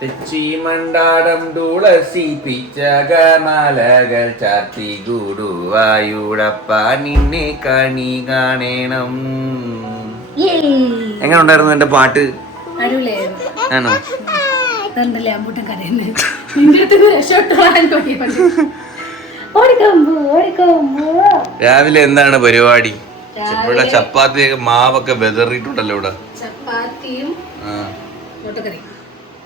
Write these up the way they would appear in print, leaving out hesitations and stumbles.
തെച്ചിമണ്ടാടം തുളസി പിച്ചകമാലകൾ ചാർത്തി ഗുരുവായൂരപ്പ നിന്നെ കണി കാണണം. എങ്ങനെ ഉണ്ടായിരുന്നു എന്റെ പാട്ട്? ആണോ? രാവിലെ എന്താണ് പരിപാടി? ഇവിടെ ചപ്പാത്തി മാവൊക്കെ വെതറിയിട്ടുണ്ടല്ലോ ഇവിടെ.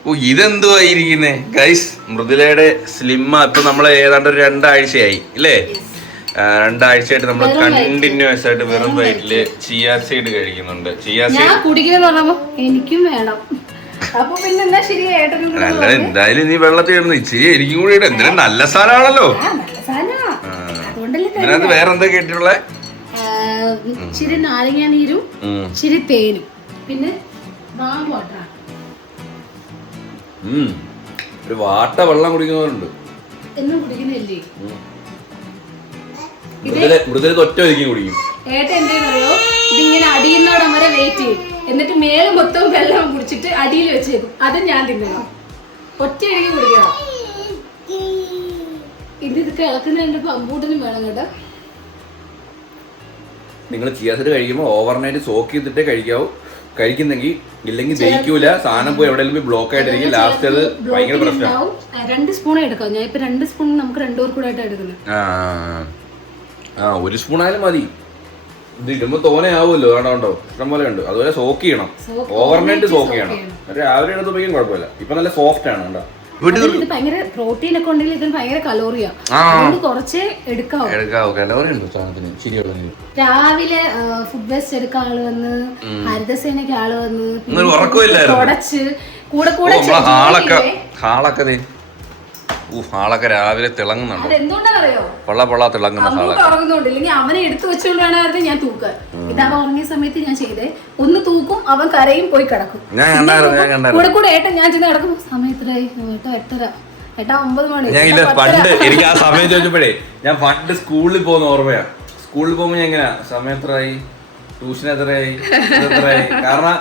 ഓ, ഇതെന്തുവായിരിക്കുന്നേ ഗൈസ്? മൃദുലയുടെ സ്ലിമ്മ ഇപ്പൊ നമ്മള് ഏതാണ്ട് ഒരു 2 ആഴ്ചയായി അല്ലേ? 2 ആഴ്ചയായിട്ട് നമ്മൾ കണ്ടിന്യൂസ് ആയിട്ട് വെറും വയറ്റില് ചിയാ സീഡ് കഴിക്കുന്നുണ്ട്. ചിയാ സീഡ് എനിക്കും വേണം. അല്ല, എന്തായാലും നീ വെള്ളത്തിൽ ഇടുന്നു ഇച്ചിരി എനിക്കും കൂടി ഇടും. എന്തിനും നല്ല സാധനമാണല്ലോ. ഇതിനകത്ത് വേറെ എന്താ കേട്ടിട്ടുള്ളേ? ഇച്ചിരി നാരങ്ങ നീരും ഇച്ചിരി തേനും പിന്നെ ഒരു വാട്ട വെള്ളം കുടിക്കുന്നവരുണ്ട്. മൃദുല ഒറ്റ ഒരിക്കും കുടിക്കും. ഏട്ടൻ എന്തേന്നറിയോ, ഇതിങ്ങനെ അടിയുന്നോടം വരെ വെയിറ്റ് ചെയ്യും. എന്നിട്ട് മേലെ മൊത്തം വെള്ളം കുടിച്ചിട്ട് അടിയിൽ വെച്ചേക്കും. അത് ഞാൻ തിന്നണം. ഒറ്റ അടിക്ക് കുടിക്കണം. ഇത് കിളക്കുന്ന എന്റെ പമ്പൂട്ടിനും വേണം കേട്ടോ. നിങ്ങൾ ചിയാ സീഡ് കഴിക്കുമ്പോൾ ഓവർനൈറ്റ് സോക്ക് ചെയ്തിട്ടേ കഴിക്കാവൂ. കഴിക്കുന്നെങ്കിൽ ഇല്ലെങ്കിൽ ദഹിക്കൂല. സാധനം പോയി എവിടെയെങ്കിലും ബ്ലോക്ക് ആയിട്ടിരിക്കും. ലാസ്റ്റ് അത് ഭയങ്കര പ്രശ്നമാണ്. 2 സ്പൂണേ എടുക്കാം. ഞാൻ ഇപ്പൊ 2 സ്പൂൺ നമുക്ക് 2 പേർ കൂടെ ആയിട്ട് എടുക്കുന്നത്. 1 സ്പൂൺ ആയാലും മതി. ഇത് ഇടുമ്പോ തോനെ ആവുമല്ലോ. വേണ്ടോ ഇഷ്ടം പോലെ ഉണ്ട്. അതുപോലെ സോക്ക് ചെയ്യണം. ഓവർനൈറ്റ് സോക്ക് ചെയ്യണം. രാവിലെ എടുത്ത് പോയി കുഴപ്പമില്ല. ഇപ്പൊ നല്ല സോഫ്റ്റ് ആണ് കേട്ടോ. ഇത് ഭയങ്കര പ്രോട്ടീൻ ഒക്കെ ഉണ്ടെങ്കിൽ ഇതിന് ഭയങ്കര കലോറിയാ. കുറച്ചേ എടുക്കാവൂ. കലോറി ഉണ്ട് സാധനത്തിന്. ശരിയുള്ളൂ. രാവിലെ ഫുഡ് വേസ്റ്റ് എടുക്കാൻ ആള് വന്ന്, ഹരിതസേനയ്ക്ക് ആള് വന്ന്, തുടച്ച് കൂടെ കൂടെ ഹാളൊക്കെ രാവിലെ തിളങ്ങുന്നുണ്ട്. എന്തുകൊണ്ടാണെന്നറിയോ? പൊള്ള തിളങ്ങുന്ന ഉറങ്ങുന്നുണ്ട്. ഇല്ലെങ്കിൽ അവനെ എടുത്തു വെച്ചുകൊണ്ട് വേണമായിരുന്നു ഞാൻ തൂക്കാൻ. ഇതാ ഉറങ്ങിയ സമയത്ത് ഞാൻ ചെയ്തേ, ഒന്ന് തൂക്കും, അവൻ കരയും, പോയി കിടക്കും. കൂടെ കൂടെ ഏട്ടൻ ഞാൻ ചെന്ന് കിടക്കും. സമയത്തായി ഏട്ടാ 8:30, ഏട്ടാ 9 മണി. പണ്ട് എനിക്ക് ആ സമയം ചോദിച്ചപ്പോഴേ ഞാൻ പണ്ട് സ്കൂളിൽ പോകുന്ന ഓർമ്മയാ. സ്കൂളിൽ പോകുമ്പോ ഞാൻ എങ്ങനെയാ സമയത്രായി, ട്യൂഷൻ എത്രയായി. കാരണം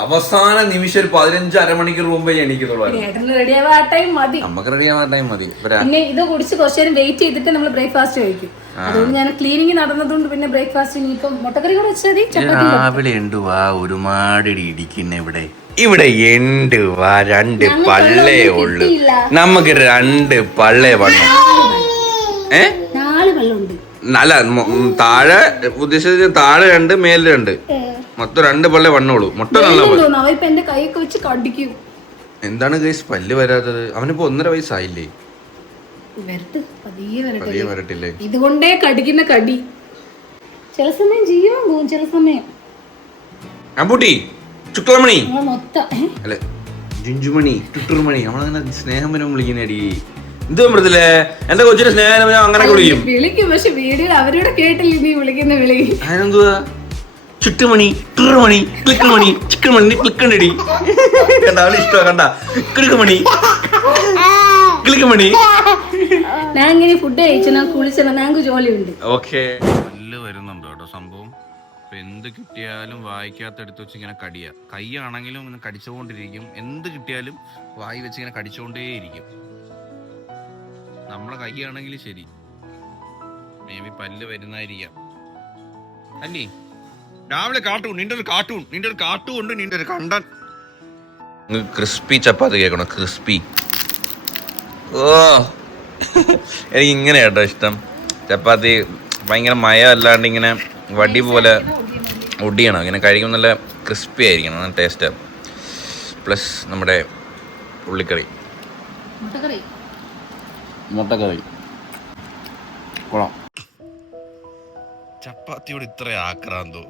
അവസാന നിമിഷം ഒരു 15 അരമണിക്കൂർ മുമ്പേ എണീക്കത്തുള്ളൂ. നമുക്ക് റെഡിയാവാൻ ടൈം മതി. പിന്നെ ഇത് കുടിച്ച് കുറച്ചു നേരം വെയിറ്റ് ചെയ്തിട്ട് നമ്മൾ ബ്രേക്ക്ഫാസ്റ്റ് കഴിക്കും. അതുകൊണ്ട് ഞാൻ ക്ലീനിങ് നടന്നതുകൊണ്ട് പിന്നെ ബ്രേക്ക്ഫാസ്റ്റ് ഇനിയിപ്പം മുട്ടക്കറി കൂടെ വെച്ചാൽ രാവിലെ എന്തുവാ ഒരുപാട് ഇടിക്കുന്ന ഇവിടെ എന്തുവാ 2 പള്ളേ ഉള്ളു. നമുക്ക് 2 പള്ളേ വന്നു. 4 വെള്ളമുണ്ട്. അല്ല, താഴെ ഉദ്ദേശിച്ച താഴെ 2 മേലെ 2 മൊത്തം 2 പള്ളേ വണ്ണോളൂ. മുട്ട നല്ല എന്താണ് ഗൈസ് പല്ല് വരാത്തത്? അവനിപ്പോ 1.5 വയസ്സായില്ലേ? വരട്ടില്ലേ? ഇതുകൊണ്ടേ കടിക്കുന്ന കടി ചില സമയം ജീവൻ പോകും. ചില സമയം അമ്പൂട്ടി ചുക്ലമണി അല്ലെ ജുഞ്ചുമണി ചുട്ടുമണി നമ്മളങ്ങനെ സ്നേഹം വരും വിളിക്കുന്നടി. എന്ത് മൃദുലേ എന്റെ കൊച്ചിന്റെ സ്നേഹം അങ്ങനെ വിളിക്കും. പക്ഷെ വീഡിയോ അവരോട് കേട്ടില്ല നീ വിളിക്കുന്ന വിളി. അതിനെന്തുവാ ചുട്ടുമണി ടുറുമണി ക്ലിക്കുമണി ചിക്കൻമണി ക്ലിക്കണ്ടടി. കണ്ട അവള് ഇഷ്ടമാ. കണ്ട ക്ലിക്കുമണി ക്ലിക്കുമണി. ഞാൻ ഇങ്ങനെ ഫുഡ് കഴിച്ചു, ഞാൻ കുളിച്ചാൽ ഞങ്ങൾക്ക് ജോലിയുണ്ട്. ഓക്കെ. പല്ല് വരുന്നുണ്ട് കേട്ടോ സംഭവം. ഇപ്പൊ എന്ത് കിട്ടിയാലും വായിക്കാത്തെടുത്ത് വെച്ച് ഇങ്ങനെ കടിയാ. കൈയാണെങ്കിലും ഇങ്ങനെ കടിച്ചുകൊണ്ടിരിക്കും. എന്ത് കിട്ടിയാലും വായി വെച്ച് ഇങ്ങനെ കടിച്ചുകൊണ്ടേയിരിക്കും. നമ്മളെ കൈയാണെങ്കിലും ശരി. മേ ബി പല്ല് വരുന്നായിരിക്കാം അല്ലേ? രാവിലെ കാർട്ടൂൺ നിന്റെ ഒരു കാർട്ടൂൺ ഉണ്ട്. നിന്റെ ഒരു കണ്ടൻ ക്രിസ്പി ചപ്പാത്തി കേൾക്കണം. ക്രിസ്പി. ഓ എനിക്ക് ഇങ്ങനെ കേട്ടോ ഇഷ്ടം. ചപ്പാത്തി ഭയങ്കര മയം അല്ലാണ്ട് ഇങ്ങനെ വടി പോലെ ഒടിയണം. ഇങ്ങനെ കഴിക്കുമ്പോൾ നല്ല ക്രിസ്പി ആയിരിക്കണം. നല്ല ടേസ്റ്റ്. പ്ലസ് നമ്മുടെ ഉള്ളിക്കറി മുട്ടക്കറി കൊള്ളാം. ചപ്പാത്തിയോട് ഇത്ര ആക്രാന്തോ?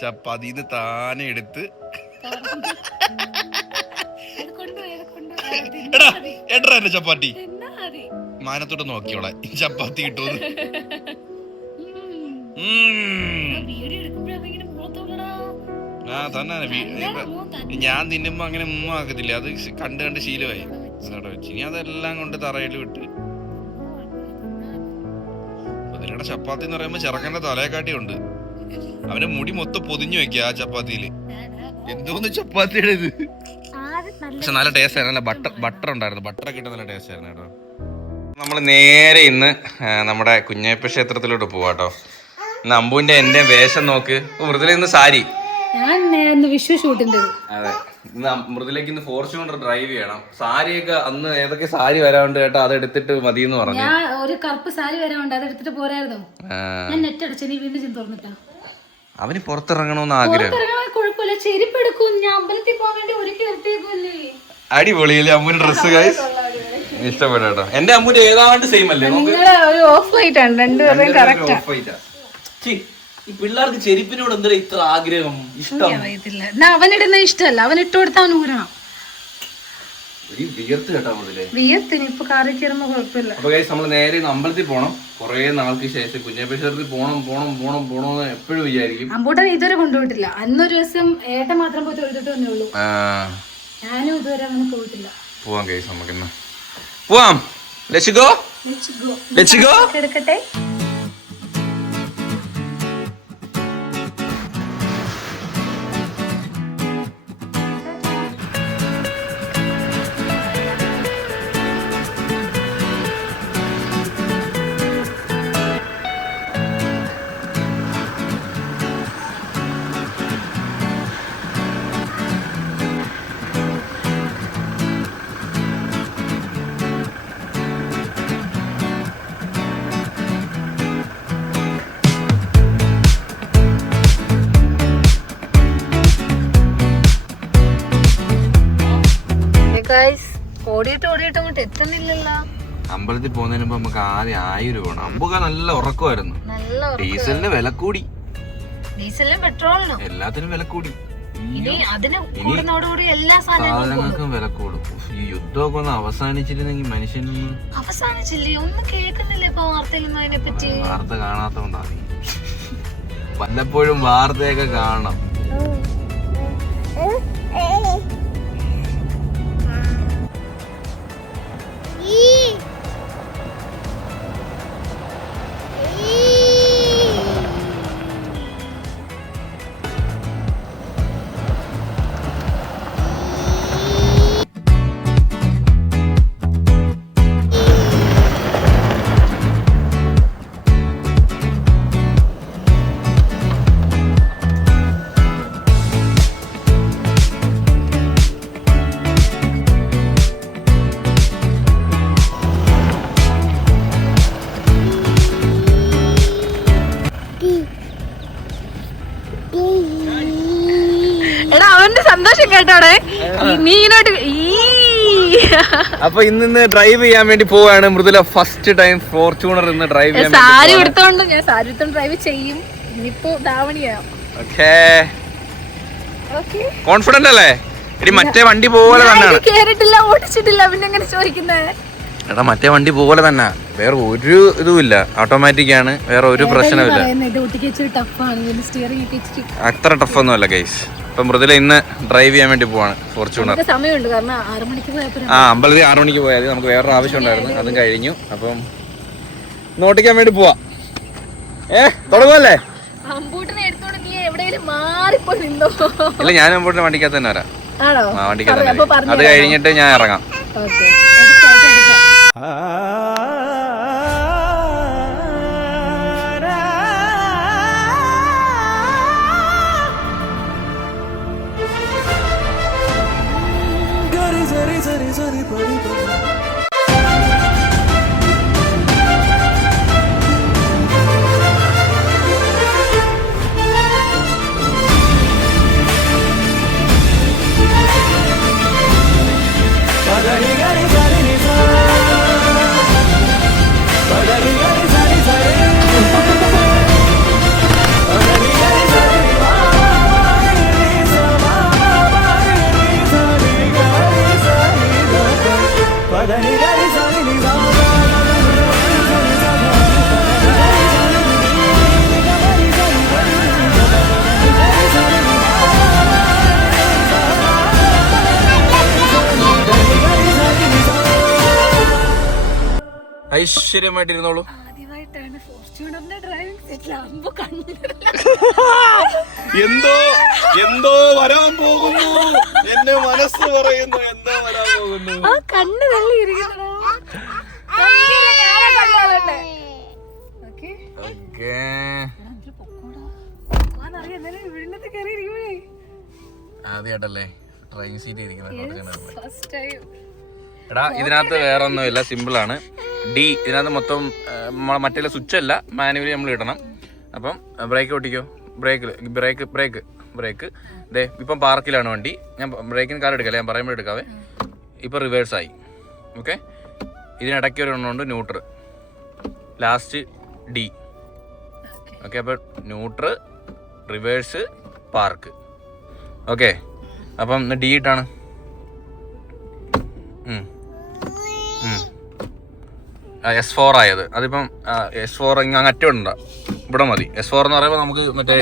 ചപ്പാത്തിന്ന് താനെ എടുത്ത് എടാ എന്റെ ചപ്പാത്തി മാനത്തോട്ട് നോക്കിയോളെ ചപ്പാത്തി കിട്ടുമെന്ന്. തന്നെ ഞാൻ തിന്നുമ്പോ അങ്ങനെ ആക്കത്തില്ല. അത് കണ്ട് ശീലമായി. ഇനി അതെല്ലാം കൊണ്ട് തറയിൽ വിട്ട് അതിലൂടെ ചപ്പാത്തി എന്ന് പറയുമ്പോ ചെറുക്കന്റെ തലയെക്കാട്ടി ഉണ്ട്. അവന്റെ മുടി മൊത്തം പൊതിഞ്ഞു വെക്കുക ആ ചപ്പാത്തിയില്. എന്തോന്ന് ചപ്പാത്തിയുടെ ഇത്. പക്ഷെ നല്ല ടേസ്റ്റ് ആയിരുന്നു. നല്ല ബട്ടർ ഉണ്ടായിരുന്നു. ബട്ടറൊക്കെ ഇട്ട് നല്ല ടേസ്റ്റ് ആയിരുന്നു കേട്ടോ. നമ്മൾ നേരെ ഇന്ന് നമ്മുടെ കുഞ്ഞയ്യപ്പ ക്ഷേത്രത്തിലോട്ട് പോവാട്ടോ. ഇന്ന് അമ്പുവിന്റെ എന്റെ വേഷം നോക്ക്. മൃദുല ഇന്ന് സാരി. വിഷു ഷൂട്ടിന്റെ. അതെ, ഇന്ന് മൃദുലേക്ക് ഇന്ന് ഫോർച്യൂണർ ഡ്രൈവ് ചെയ്യണം. സാരിയൊക്കെ അന്ന് ഏതൊക്കെ സാരി വരാണ്ട് കേട്ടോ, അത് എടുത്തിട്ട് മതി എന്ന് പറഞ്ഞു. ഞാൻ ഒരു കറുപ്പ് സാരി വരാണ്ട് അത് എടുത്തിട്ട് പോരായിരുന്നു. ഞാൻ നെറ്റ് അടിച്ചു, നീ വീണ്ടും ചെന്ന് തുറന്നിട്ടാ. അവന് പുറത്തിറങ്ങണമെന്ന് ആഗ്രഹം. കുഴപ്പമില്ല, ചെരുപ്പ് എടുക്കും. ഞാൻ അമ്പലത്തിൽ പോകാൻ വേണ്ടി ഒരുക്കി നിർത്തിയേക്കുമല്ലേ. അടിപൊളിയല്ലേ അമ്മൂന്റെ ഡ്രസ് ഗൈസ്, ഇഷ്ടപ്പെട്ടു കേട്ടോ. എന്റെ അമ്മൂന്റെ ഏതാണ്ട് സെയിം അല്ലേ? ഓഫ് വൈറ്റ് ആണ് രണ്ടുപേരും കറക്റ്റ്. ഈ പിള്ളേർക്ക് ചെരുപ്പിനോട് എന്താ ഇത്ര ആഗ്രഹം, ഇഷ്ടം? അവനിടുന്ന ഇഷ്ടമല്ല, അവൻ ഇട്ട് കൊടുത്താൽ അവൻ ഊരണം. വിയർത്തിന് ഇപ്പൊ കാറി കയറുമ്പോ കുഴപ്പമില്ല. അപ്പൊ ഗൈസ് നമ്മള് നേരെ അമ്പലത്തിൽ പോണം. കൊറേ നാൾക്ക് ശേഷം കുഞ്ഞയ്യപ്പ ക്ഷേത്രത്തിൽ പോണം എപ്പോഴും വിചാരിക്കും. അമ്പൂട്ടൻ ഇതുവരെ കൊണ്ടുപോയിട്ടില്ല. അന്നൊരു ദിവസം ഏട്ടൻ മാത്രം പോയി തൊഴുതിട്ട് വന്നേ ഉള്ളൂ. ഞാനും ഇതുവരെ അങ്ങനെ പോയിട്ടില്ല. പോവാം ഗൈസ്, നമുക്കിന്ന് പോവാം. Let's go. എടുക്കട്ടെ. ഓടിയിട്ട് അങ്ങോട്ട് എത്തുന്നില്ലല്ലോ. അമ്പലത്തിൽ പോകുന്നതിന് മുമ്പ് നമുക്ക് ആദ്യം 1000 വേണം. അമ്പുക നല്ല ഉറക്കമായിരുന്നു. ഡീസലിന് വില കൂടി, ഡീസലിനും പെട്രോളിനും എല്ലാത്തിനും വില കൂടി. എല്ലാ സാധനങ്ങൾക്കും വില കൂടും. ഈ യുദ്ധമൊക്കെ ഒന്ന് അവസാനിച്ചിരുന്നെങ്കിൽ മനുഷ്യന് അവസാനിച്ചില്ലേ? ഒന്നും കേൾക്കുന്നില്ല ഇപ്പൊ വാർത്തയൊന്നും അതിനെ പറ്റി. വാർത്ത കാണാത്തോണ്ടാണ്. വല്ലപ്പോഴും വാർത്തയൊക്കെ കാണണം. സന്തോഷം കേട്ടോടെ. നീ ഇങ്ങോട്ട്. അപ്പൊ ഇന്ന് ഡ്രൈവ് ചെയ്യാൻ വേണ്ടി പോവാണ് മൃദുല. ഫസ്റ്റ് ടൈം ഫോർച്യൂണർ ഇന്ന് ഡ്രൈവ് ചെയ്യാൻ. സാരി എടുത്തോണ്ട് ഞാൻ സാരി എടുത്തോണ്ട് ഡ്രൈവ് ചെയ്യും. ഇനിയിപ്പോ ധാവണിയാ. കോൺഫിഡന്റ് അല്ലേ? ഇനി മറ്റേ വണ്ടി പോലെ തന്നെയാണ്. കേറിട്ടില്ല, ഓടിച്ചിട്ടില്ല, പിന്നെ എങ്ങനെ ചോദിക്കുന്നത്? എടാ മറ്റേ വണ്ടി പോലെ തന്നെ, വേറെ ഒരു ഇതുമില്ല. ഓട്ടോമാറ്റിക് ആണ്, വേറെ ഒരു പ്രശ്നമില്ല. അത്ര ടഫ് ഒന്നും അല്ല ഗൈസ്. ഇപ്പൊ മൃദുല ഇന്ന് ഡ്രൈവ് ചെയ്യാൻ വേണ്ടി പോവാണ് ഫോർച്യൂണർ. സമയമുണ്ട്, കാരണം 6 മണിക്ക് പോയപ്പോൾ. അമ്പലത്തിൽ 6 മണിക്ക് പോയാൽ നമുക്ക് വേറൊരു ആവശ്യം ഉണ്ടായിരുന്നു, അതും കഴിഞ്ഞു. അപ്പം ഓട്ടിക്കാൻ വേണ്ടി പോവാ. തുടങ്ങുമല്ലേ? ഇല്ല, ഞാൻ അമ്പൂട്ടിന്റെ വണ്ടിക്കകത്ത് തന്നെ വരാം. വണ്ടിക്കകത്ത് അത് കഴിഞ്ഞിട്ട് ഞാൻ ഇറങ്ങാം. ഐശ്വര്യമായിട്ടിരുന്നോളൂ. ആദ്യമായിട്ടാണ് ഫോർച്യൂണറിന്റെ ഡ്രൈവിംഗ് സീറ്റിലാകുമ്പോ കണ്ടില്ല. എന്തോ വരാൻ പോകുന്നു, എന്റെ മനസ്സ് പറയുന്നു എന്തോ വരാൻ പോകുന്നു. ആ കണ്ണ് തള്ളി ഇരിക്കുന്നു. ആദ്യമായിട്ടല്ലേ ഡ്രൈവിംഗ് സീറ്റ് ഇരിക്കുന്നത്? എടാ ഇതിനകത്ത് വേറെ ഒന്നുമില്ല, സിമ്പിൾ ആണ്. ഡി ഇതിനകത്ത് മൊത്തം മറ്റേ സ്വിച്ച് അല്ല, മാനുവലി നമ്മൾ ഇടണം. അപ്പം ബ്രേക്ക് ഓട്ടിക്കോ, ബ്രേക്ക് ദേ ഇപ്പം പാർക്കിലാണ് വണ്ടി. ഞാൻ ബ്രേക്കിന് കാലം എടുക്കാം, ഞാൻ പറയുമ്പോൾ എടുക്കാവേ. ഇപ്പം റിവേഴ്സായി. ഓക്കെ, ഇതിനിടയ്ക്ക് ഒരു എണ്ണമുണ്ട് ന്യൂട്രൽ, ലാസ്റ്റ് ഡി. ഓക്കെ, അപ്പം ന്യൂട്രൽ, റിവേഴ്സ്, പാർക്ക്. ഓക്കെ, അപ്പം ഡി ഇട്ടാണ്. S4 ആയത്. അതിപ്പം S4 അങ്ങ് അറ്റമുണ്ട, ഇവിടെ മതി. S4 എന്ന് പറയുമ്പോൾ നമുക്ക് മറ്റേ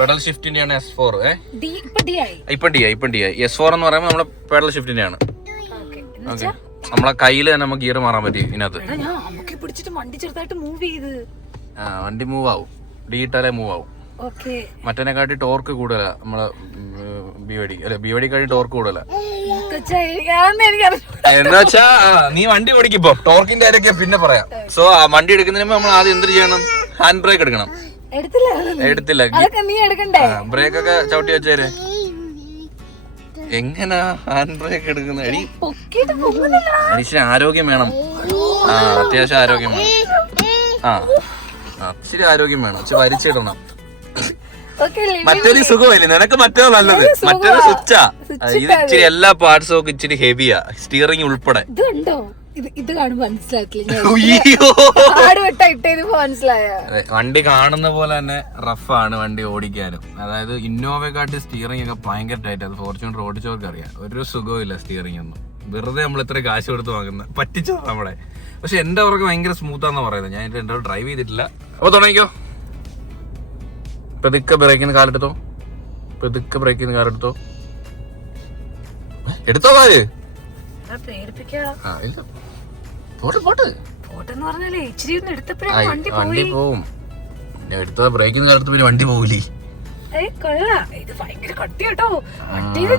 പെഡൽ ഷിഫ്റ്റിന്റെ ആണ് S4. ഇപ്പം ഡി ആയി. S4 എന്ന് പറയുമ്പോൾ നമ്മുടെ പെഡൽ ഷിഫ്റ്റിന്റെ ആണ്. ഓക്കെ, നമ്മളെ കയ്യിൽ തന്നെ നമുക്ക് ഗിയർ മാറാൻ പറ്റി ഇതിനകത്ത്. വണ്ടി മൂവ് ആവും, ഡി ഇട്ടാലേ മൂവ് ആവും. മറ്റേനെക്കാട്ടി ടോർക്ക് കൂടുതലാ നമ്മളെ BYD ടോർക്ക് കൂടുതലാ. എന്ന് വെച്ചാ നീ വണ്ടി ഓടിക്കിപ്പോ ടോർക്കിന്റെ കാര്യമൊക്കെ പിന്നെ പറയാം. സോ വണ്ടി എടുക്കുന്നതിന് മുമ്പ് നമ്മൾ ആദ്യം എന്ത് ചെയ്യണം? ഹാൻഡ് ബ്രേക്ക് എടുക്കണം. എടുത്തില്ല, ബ്രേക്ക് ഒക്കെ ചവിട്ടി വെച്ചേര്. എങ്ങനാ ഹാൻഡ് ബ്രേക്ക് എടുക്കുന്ന? മനുഷ്യന് ആരോഗ്യം വേണം. അത്യാവശ്യം ആരോഗ്യം വേണം. ഇച്ചിരി ആരോഗ്യം വേണം, ഇച്ചിരി വലിച്ചിടണം. മറ്റൊരു സുഖമില്ല നിനക്ക്, മറ്റോ നല്ലത്. മറ്റൊരു സ്വിച്ചാ, ഇത് ഇച്ചിരി എല്ലാ പാർട്സും ഒക്കെ ഇച്ചിരി ഹെവിയാ, സ്റ്റിയറിംഗ് ഉൾപ്പെടെ. ഇത് കാണുമ്പോ മനസ്സിലായിട്ടില്ല. വണ്ടി കാണുന്ന പോലെ തന്നെ റഫാണ് വണ്ടി ഓടിക്കാനും. അതായത് ഇന്നോവയെക്കാട്ടി സ്റ്റിയറിംഗ് ഒക്കെ ഭയങ്കര ടൈറ്റ്. അത് ഫോർച്യൂണർ ഓടിച്ചവർക്ക് അറിയാം. ഒരു സുഖമില്ല സ്റ്റിയറിംഗ് ഒന്നും. വെറുതെ നമ്മൾ ഇത്ര കാശ് കൊടുത്ത് വാങ്ങുന്നത്, പറ്റിച്ചത് നമ്മളെ. പക്ഷെ എന്റെ അവർക്ക് ഭയങ്കര സ്മൂത്താന്ന് പറയുന്നത്. ഞാൻ എന്റെ ഡ്രൈവ് ചെയ്തിട്ടില്ല. അപ്പൊ തുടങ്ങിക്കോ. പെതുക്കെ ബ്രേക്കിന് കാലെടുത്തോ, എടുത്തോ കാല്. വണ്ടി പോവും. എടുത്ത ബ്രേക്കിന് കാലത്ത് പിന്നെ വണ്ടി പോവില്ലേ? ഇത് ഭയങ്കര കട്ടി കേട്ടോ.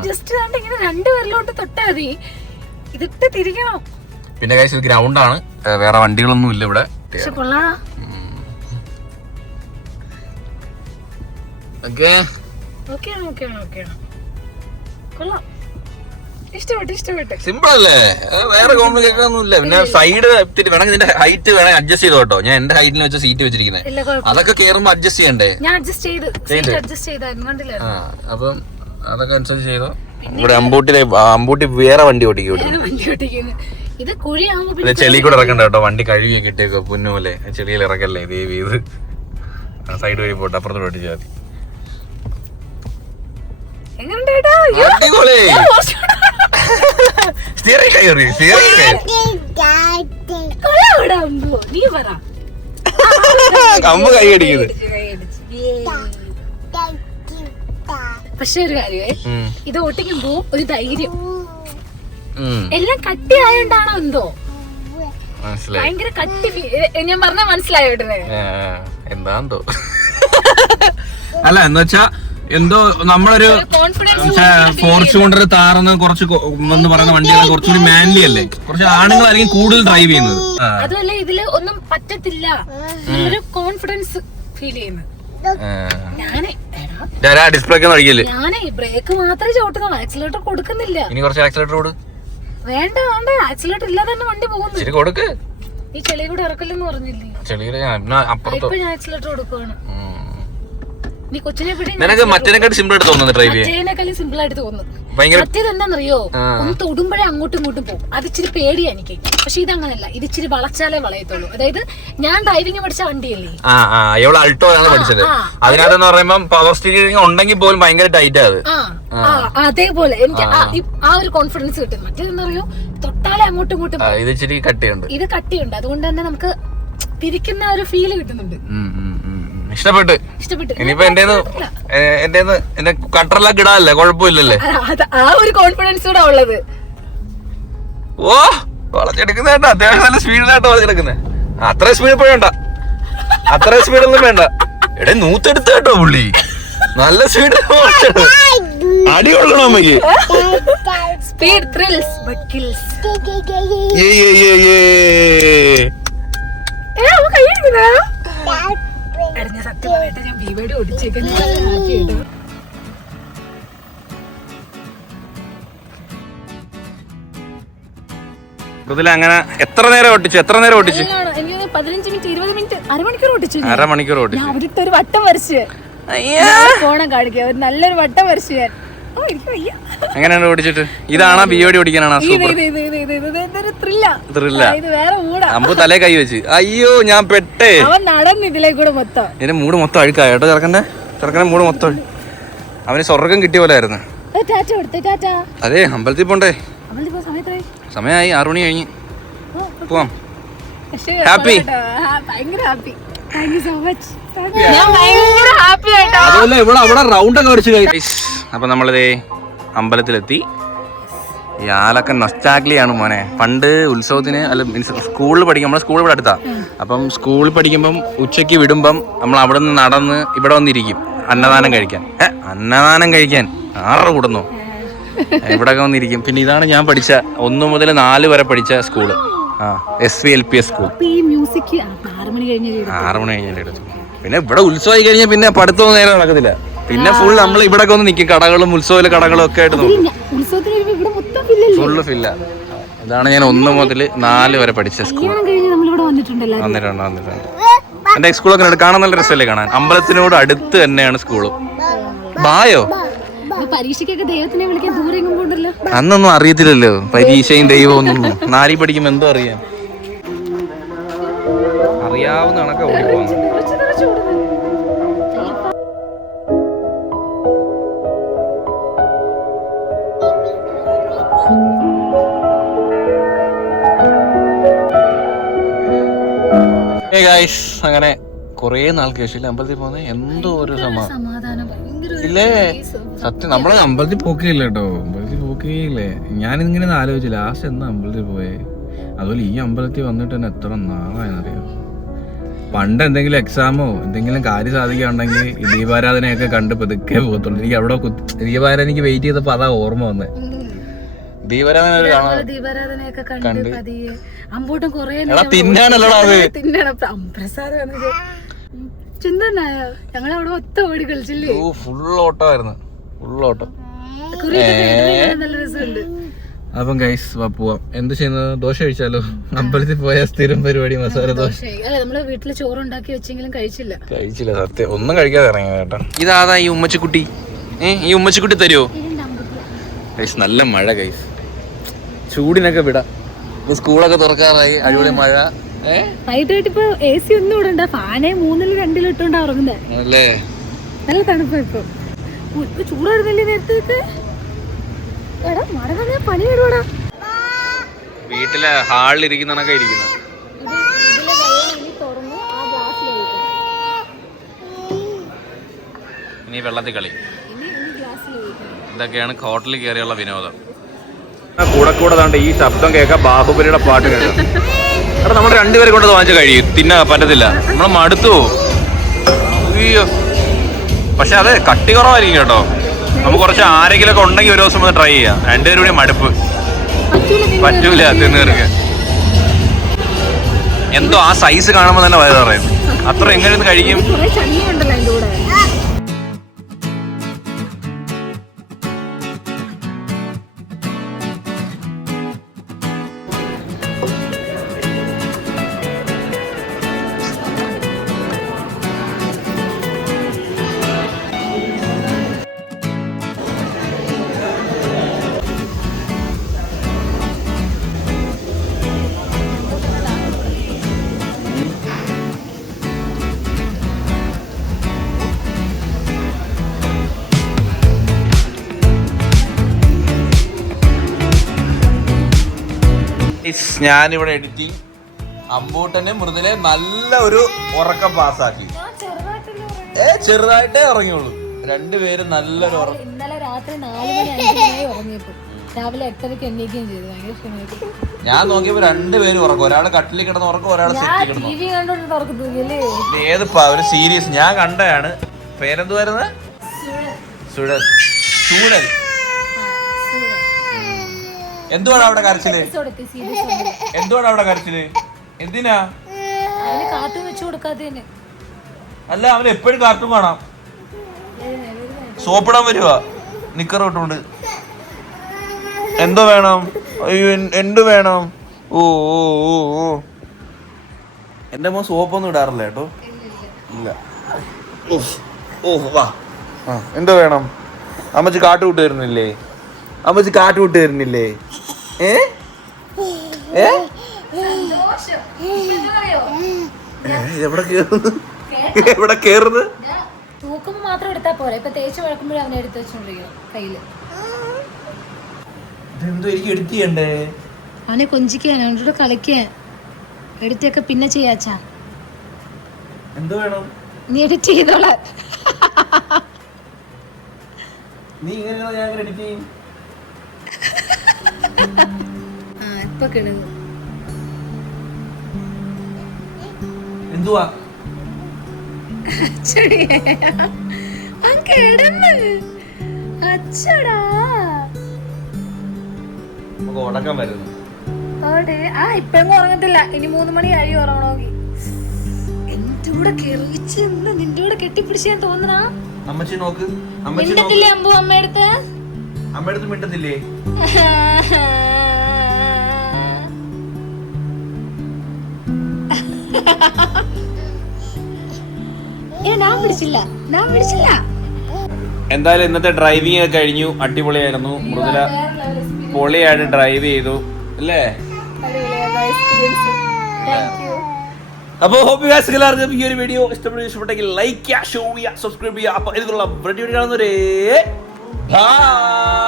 ജസ്റ്റ് ഇങ്ങനെ രണ്ടുപേരിലോട്ട് തൊട്ടാ മതി, ഇതിട്ട് തിരിക്കണം. പിന്നെ കഴിച്ച ഗ്രൗണ്ടാണ്, വേറെ വണ്ടികളൊന്നും ഇല്ല ഇവിടെ. സിമ്പിൾ അല്ലേ, വേറെ കോംപ്ലിക്കേഷൻ ഒന്നും ഇല്ല. പിന്നെ സൈഡ് വേണമെങ്കിൽ നിന്റെ ഹൈറ്റ് വേണമെങ്കിൽ അഡ്ജസ്റ്റ് ചെയ്തോ കേട്ടോ. ഞാൻ എന്റെ ഹൈറ്റിൽ വെച്ച സീറ്റ് വെച്ചിരിക്കുന്നത്, അതൊക്കെ കേറുമ്പോ അഡ്ജസ്റ്റ് ചെയ്യണ്ടേ? അപ്പം അതൊക്കെ അനുസരിച്ച് ചെയ്തോ. ഇവിടെ അമ്പൂട്ടി വേറെ വണ്ടി ഓടിക്കും. ചെളി കൂടെ ഇറക്കണ്ട കേട്ടോ, വണ്ടി കഴുകിയൊക്കെ ഇട്ടേക്കോ പുന്നുപോലെ. ചെളിയിൽ ഇറക്കല്ലേ ദേവി. ഇത് സൈഡ് വഴി പോട്ടെ, അപ്പുറത്തോട്ട് ഓടിച്ചാൽ മതി. അമ്മ കൈ അടിക്കുന്നത്. പക്ഷെ ഒരു കാര്യമേ, ഇത് ഓട്ടിക്കുമ്പോ ഒരു ധൈര്യം. എല്ലാം കട്ടി ആയോണ്ടാണോ എന്തോ ഭയങ്കര കട്ടി. ഞാൻ പറഞ്ഞ മനസ്സിലായോ? എന്താന്തോ അല്ല, എന്ന് വെച്ചാ എന്തോ നമ്മളൊരു ഫോർച്യൂണർ താർന്ന് കുറച്ച് എന്ന് പറയുന്ന വണ്ടികൾ കുറച്ചുകൂടി മാൻലി അല്ലേ, കുറച്ച് ആണുങ്ങളായിരിക്കും കൂടുതൽ ഡ്രൈവ് ചെയ്യുന്നത്. അതുമല്ല ഇതില് ഒന്നും പറ്റത്തില്ല, ഒരു കോൺഫിഡൻസ് ഫീൽ ചെയ്യുന്നത്. ഡിസ്പ്ലേ ഞാനേ ബ്രേക്ക് മാത്രമേ ചവിട്ടുന്നുള്ളൂ, ആക്സിലേറ്റർ കൊടുക്കുന്നില്ല. ഇനി കുറച്ച് ആക്സിലേറ്റർ കൊടു. വേണ്ട ആക്സിലേറ്റർ ഇല്ലാതെ തന്നെ വണ്ടി പോകുന്നു. കൊടുക്ക്. ഈ ചെളി കൂടെ ഇറക്കല്ലെന്ന് പറഞ്ഞില്ലേ? ഇപ്പൊ ഞാൻ ആക്സിലേറ്റർ കൊടുക്കുവാണ്. നീ കൊച്ചിനെ നിനക്ക് മറ്റേനെക്കാട്ടി സിമ്പിൾ ആയിട്ട് തോന്നുന്നു ഡ്രൈവ് ചെയ്യാൻ. സിമ്പിൾ ആയിട്ട് തോന്നുന്നു. മറ്റേതെന്താന്നറിയോ, ഒന്ന് തൊടുമ്പോഴേ അങ്ങോട്ടും ഇങ്ങോട്ടും പോകും. അത് ഇച്ചിരി പേടിയാ എനിക്ക്. പക്ഷെ ഇതങ്ങനല്ല, ഇത് ഇച്ചിരി വളച്ചാലേ വളയത്തുള്ളൂ. അതായത് ഞാൻ ഡ്രൈവിംഗ് പഠിച്ച വണ്ടിയല്ലേ, അൾട്ടോ ആണ് പഠിച്ചത്. അതിനകത്തെന്ന് പറയുമ്പോൾ പവർ സ്റ്റിയറിംഗ് ഉണ്ടെങ്കിൽ പോലും ഭയങ്കര ടൈറ്റ് അത്. അതേപോലെ എനിക്ക് ആ ഒരു കോൺഫിഡൻസ് കിട്ടും. മറ്റേതെന്നറിയോ, തൊട്ടാലേ അങ്ങോട്ടും ഇങ്ങോട്ടും. ഇത് ഇച്ചിരി കട്ടിയുണ്ട്, ഇത് കട്ടിയുണ്ട്. അതുകൊണ്ട് തന്നെ നമുക്ക് തിരിക്കുന്ന ഒരു ഫീല് കിട്ടുന്നുണ്ട്. ഇഷ്ടപ്പെട്ട്. ഇനിയിപ്പോ എന്റെ കട്ടറിലൊക്കെ ഇടാല്ലേ, കുഴപ്പമില്ലല്ലേ? ആ ഒരു കോൺഫിഡൻസ് കൂടെ ഉള്ളത്. ഓ വളച്ചെടുക്കുന്ന അത്യാവശ്യം നല്ല സ്പീഡിലായിട്ട് വളച്ചെടുക്കുന്നത്. അത്ര സ്പീഡ് പോയണ്ട. അത്ര സ്പീഡൊന്നും വേണ്ട. എടേ നൂത്തെടുത്ത കേട്ടോ പുള്ളി, നല്ല സ്പീഡ്. അടി കൊള്ളണം അമ്മയ്ക്ക്. Speed thrills but kills. ഞാൻ ബിവൈഡി ഓടിച്ചേക്കാൻ അങ്ങനെ എത്ര നേരം ഓട്ടിച്ചു? എനിക്ക് 15 മിനിറ്റ് 20 മിനിറ്റ് അരമണിക്കൂർ ഓടിച്ചു. ഓട്ടിച്ചു. അവരിട്ട് ഒരു വട്ടം വരച്ച് ഫോണം കാണിക്കുക, ഒരു നല്ലൊരു വട്ടം വരച്ച് ഞാൻ. എങ്ങനെയാണ് ഓടിച്ചിട്ട്? ഇതാണോ ബിയോടി ഓടിക്കാനാണോ? അമ്പു തലേ കൈ വെച്ച്. അയ്യോ ഞാൻ പെട്ടേ. അവൻ നടന്നു ഇതിലേക്കൂടെ മൊത്തം. എന്റെ മൂട് മൊത്തം അഴുക്കായ കേട്ടോ. ചെറുക്കന്റെ മൂട് മൊത്തം. അവന് സ്വർഗം കിട്ടിയ പോലെ ആയിരുന്നു. അതെ അമ്പലത്തിൽ പോണ്ടേ? സമയമായി, 6 മണി കഴിഞ്ഞ് പോവാം. ഹാപ്പി. അപ്പൊ നമ്മളിതേ അമ്പലത്തിലെത്തി. ഈ ആളൊക്കെ നൊസ്റ്റാഗ്ലിയാണ് മോനെ. പണ്ട് ഉത്സവത്തിന് അല്ല മീൻസ് സ്കൂളിൽ പഠിക്കും, നമ്മളെ സ്കൂൾ ഇവിടെ അടുത്താ. അപ്പം സ്കൂളിൽ പഠിക്കുമ്പം ഉച്ചയ്ക്ക് വിടുമ്പം നമ്മൾ അവിടെ നിന്ന് നടന്ന് ഇവിടെ വന്നിരിക്കും അന്നദാനം കഴിക്കാൻ. അന്നദാനം കഴിക്കാൻ 6 കൂടുന്നു ഇവിടെ ഒക്കെ വന്നിരിക്കും. പിന്നെ ഇതാണ് ഞാൻ പഠിച്ച 1 മുതൽ 4 വരെ പഠിച്ച സ്കൂള്. SVLP school. 6 മണി കഴിഞ്ഞാൽ എടുത്തു. പിന്നെ ഇവിടെ ഉത്സവമായി കഴിഞ്ഞാൽ പിന്നെ പഠിത്തമൊന്നും നേരെ നടക്കത്തില്ല. പിന്നെ ഫുൾ നമ്മൾ ഇവിടെ ഒന്ന് നിൽക്കും. കടകളും ഉത്സവത്തിലെ കടകളും ഒക്കെ ആയിട്ട് നോക്കും. ഫുള്ള് ഫില്ല. ഇതാണ് ഞാൻ 1 മുതൽ 4 വരെ പഠിച്ച സ്കൂൾ. വന്നിട്ടുണ്ട്. എന്റെ സ്കൂളൊക്കെ കാണാൻ നല്ല രസമല്ലേ കാണാൻ. അമ്പലത്തിനോട് അടുത്ത് തന്നെയാണ് സ്കൂള്. ബായോ പരീക്ഷയ്ക്കൊക്കെ ദൈവത്തിനെ വിളിക്കാൻ ദൂരെങ്ങും പോണ്ടല്ലോ. അന്നൊന്നും അറിയത്തില്ലല്ലോ പരീക്ഷയും ദൈവവും ഒന്നും. 4 പഠിക്കുമ്പോ എന്തോ അറിയാം. അറിയാവുന്ന കണക്കെ ഓടിപ്പോന്നു. അങ്ങനെ കൊറേ നാൾക്ക് ശേഷം അമ്പലത്തിൽ പോകുന്ന എന്തോ ഒരു സമാധാനം ഇല്ലേ. സത്യം നമ്മള് അമ്പലത്തിൽ പോക്കുകയില്ല കേട്ടോ. അമ്പലത്തിൽ പോക്കുകയില്ലേ. ഞാനിങ്ങനെ ആലോചിച്ചു ലാസ്റ്റ് എന്നാ അമ്പലത്തിൽ പോയേ. അതുപോലെ ഈ അമ്പലത്തിൽ വന്നിട്ട് തന്നെ എത്ര നാളായെന്നറിയോ. പണ്ട് എന്തെങ്കിലും എക്സാമോ എന്തെങ്കിലും കാര്യം സാധിക്കുകയുണ്ടെങ്കിൽ ഈ ദീപാരാധനയൊക്കെ കണ്ട് പതുക്കെ പോകത്തുള്ളൂ. എനിക്ക് അവിടെ ദീപാരാധനയ്ക്ക് വെയിറ്റ് ചെയ്തപ്പോ അതാ ഓർമ്മ വന്നേ. ദീപാരാധനയൊക്കെ കണ്ട് അമ്പൂട്ടം കൊറേ തിന്നാണല്ലോടാ അത്. പ്രസാദം ചിന്തനായോ? ഞങ്ങളവിടെ ഒത്ത ഓടി കളിച്ചില്ലേ. ഫുൾ ഓട്ടമായിരുന്നു. നല്ല രസമുണ്ട്. അപ്പം ഗൈസ് പോവാം. എന്ത് ചെയ്യുന്നത്? ദോശ കഴിച്ചാലോ? അമ്പലത്തിൽ പോയ സ്ഥിരം പരിപാടി മസാല ദോശ. നമ്മള് വീട്ടില് ചോറുണ്ടാക്കി വെച്ചെങ്കിലും കഴിച്ചില്ല. സത്യം ഒന്നും കഴിക്കാതെ ഇറങ്ങിയ കേട്ടോ. ഇതാതാ ഈ ഉമ്മച്ചിക്കുട്ടി. ഈ ഉമ്മച്ചിക്കുട്ടി തരുമോ ഗൈസ്? നല്ല മഴ ഗൈസ്. ചൂടിനൊക്കെ വിടാം. സ്കൂളൊക്കെ തുറക്കാറായി. അടിപൊളി മഴ. വൈകിട്ട് ഇപ്പൊ AC ഒന്നും ഇടണ്ട. ഫാനെ 3-ലും 2-ലും ഇട്ടോണ്ടാ ഉറങ്ങുന്നേ. നല്ല തണുപ്പാ. ഇപ്പൊ ചൂടായിരുന്നല്ലേ നേരത്തെ. പണി വരുവാടാ. വീട്ടിലെ ഹാളിൽ ഇരിക്കുന്നതൊക്കെ ഇരിക്കുന്നത്. ഇനി വെള്ളത്തിൽ കളി. ഇതൊക്കെയാണ് ഹോട്ടലിൽ കയറിയുള്ള വിനോദം. കൂടെ താണ്ട് ഈ ശബ്ദം കേൾക്കാം. ബാഹുബലിയുടെ പാട്ട് കേൾക്കാം. എടാ നമ്മൾ 2 പേരെ കൊണ്ട് വാങ്ങിച്ച് കഴിയും. തിന്നാ പറ്റത്തില്ല. നമ്മൾ മടുത്തു പോകും. അയ്യോ. പക്ഷെ അത് കട്ടി കുറവായിരിക്കും കേട്ടോ. നമുക്ക് കുറച്ച് ആരെങ്കിലും ഒക്കെ ഉണ്ടെങ്കിൽ ഒരു ദിവസം ഒന്ന് ട്രൈ ചെയ്യാം. 2 പേരും കൂടി മടുപ്പ് പറ്റൂല തിന്നേർക്ക്. എന്തോ ആ സൈസ് കാണുമ്പോൾ തന്നെ വയറ് പറയുന്നു. അത്ര എങ്ങനെയൊന്ന് കഴിക്കും. ഞാനിവിടെ എഡിറ്റിംഗ്. അമ്പൂട്ടന് മൃദുലെ നല്ല ഒരു ഉറക്കം പാസ്സാക്കി. ചെറുതായിട്ടേ ഇറങ്ങിയുള്ളൂ. 2 പേരും നല്ലൊരു ഉറക്കം. ഇന്നലെ രാത്രി 4 മണി 5 മണി ഉറങ്ങിയപ്പോ രാവിലെ 8:30 എണീക്കുകയും ചെയ്തു. ഭയങ്കര ക്ഷീണമായിട്ട്. ഞാൻ നോക്കിയപ്പോ രണ്ടുപേരും ഉറക്കും. ഒരാള് കട്ടിലിൽ കിടന്ന് ഉറക്കും, ഒരാള് സെറ്റിൽ കിടന്നു. TV കണ്ടോണ്ട് തുറക്കു തൂങ്ങിയല്ലേ? ഏതിപ്പാ ഒരു സീരീസ് ഞാൻ കണ്ടതാണ്. പേരെന്തുവായിരുന്നു? സുഴൽ. ചൂടൽ. എന്തുവാണ് അവിടെ കരച്ചില്? എന്തുവാണ് അവിടെ കരച്ചില്? എന്തിനാ? കാർട്ടൂൺ വെച്ചു കൊടുക്കാത്തതിന്. അല്ല, അവന് എപ്പോഴും കാർട്ടൂൺ കാണാം. സോപ്പിടാൻ വരുവാ നിക്കർ ഇട്ടുകൊണ്ട്. എന്തോ വേണം? അയ്യോ എന്ത് വേണം? ഓ ഓ ഓ ഓ എന്റെ മോൻ സോപ്പൊന്നും ഇടാറില്ല കേട്ടോ. ഇല്ല. ഓ വാ. എന്തോ വേണം? അമ്മച്ചി കാട്ട് വിട്ട് തരുന്നില്ലേ? അമ്മച്ചി കാട്ട് വിട്ട് തരുന്നില്ലേ? ഏ ഏ എവിടെ കേറുന്നു? എവിടെ കേറുന്നു? തൂക്കുമ്പോ മാത്രം എടുത്താ പോരെ. ഇപ്പൊ തേച്ച് വഴക്കുമ്പോഴേ അവനെ എടുത്ത് വെച്ചോണ്ടിരിക്കണം കയ്യില്. ഇതെന്തോ എനിക്ക് എഡിറ്റ് ചെയ്യണ്ടേ? അവനെ കൊഞ്ചിക്കാൻ, അവനോട് കളിക്കാൻ. എഡിറ്റൊക്കെ പിന്നെ ചെയ്യാച്ചാ. എന്തോ വേണം? നീ എഡിറ്റ് ചെയ്തോളാ. നീ ഇങ്ങനെ ഞാൻ എഡിറ്റ് ചെയ്യും. ഇപ്പൊ കിണുന്നു. എന്തുവാ? അച്ചടാ നമുക്ക് ഉടക്കം വരുന്നു. ഇപ്പഴൊന്നും ഉറങ്ങത്തില്ല. ഇനി 3 മണി കഴിയും ഉറങ്ങണമെങ്കിൽ. എന്റെ കൂടെ കെറിച്ച് നിന്റെ കൂടെ കെട്ടിപ്പിടിച്ച് ഞാൻ തോന്നണ. അമ്മച്ചി നോക്ക്. മിണ്ടത്തില്ലേ അമ്പു അമ്മയടുത്ത്? അമ്മയടുത്ത് മിണ്ടത്തില്ലേ? ഞാൻ പിടിച്ചില്ല. എന്തായാലും ഇന്നത്തെ ഡ്രൈവിംഗ് ഒക്കെ കഴിഞ്ഞു. അടിപൊളിയായിരുന്നു. മൃദുല പൊളിയായിട്ട് ഡ്രൈവ് ചെയ്തു അല്ലേ? അപ്പോൾ ഹോപ്പ് ഗൈസ് എല്ലാവർക്കും ഈ ഒരു വീഡിയോ ഇഷ്ടപ്പെട്ടെങ്കിൽ ലൈക്ക് ചെയ്യുക, ഷെയർ ചെയ്യുക, സബ്സ്ക്രൈബ് ചെയ്യുക. അപ്പോൾ ഇതിലുള്ള വീഡിയോ കാണുന്നവരെ ബൈ.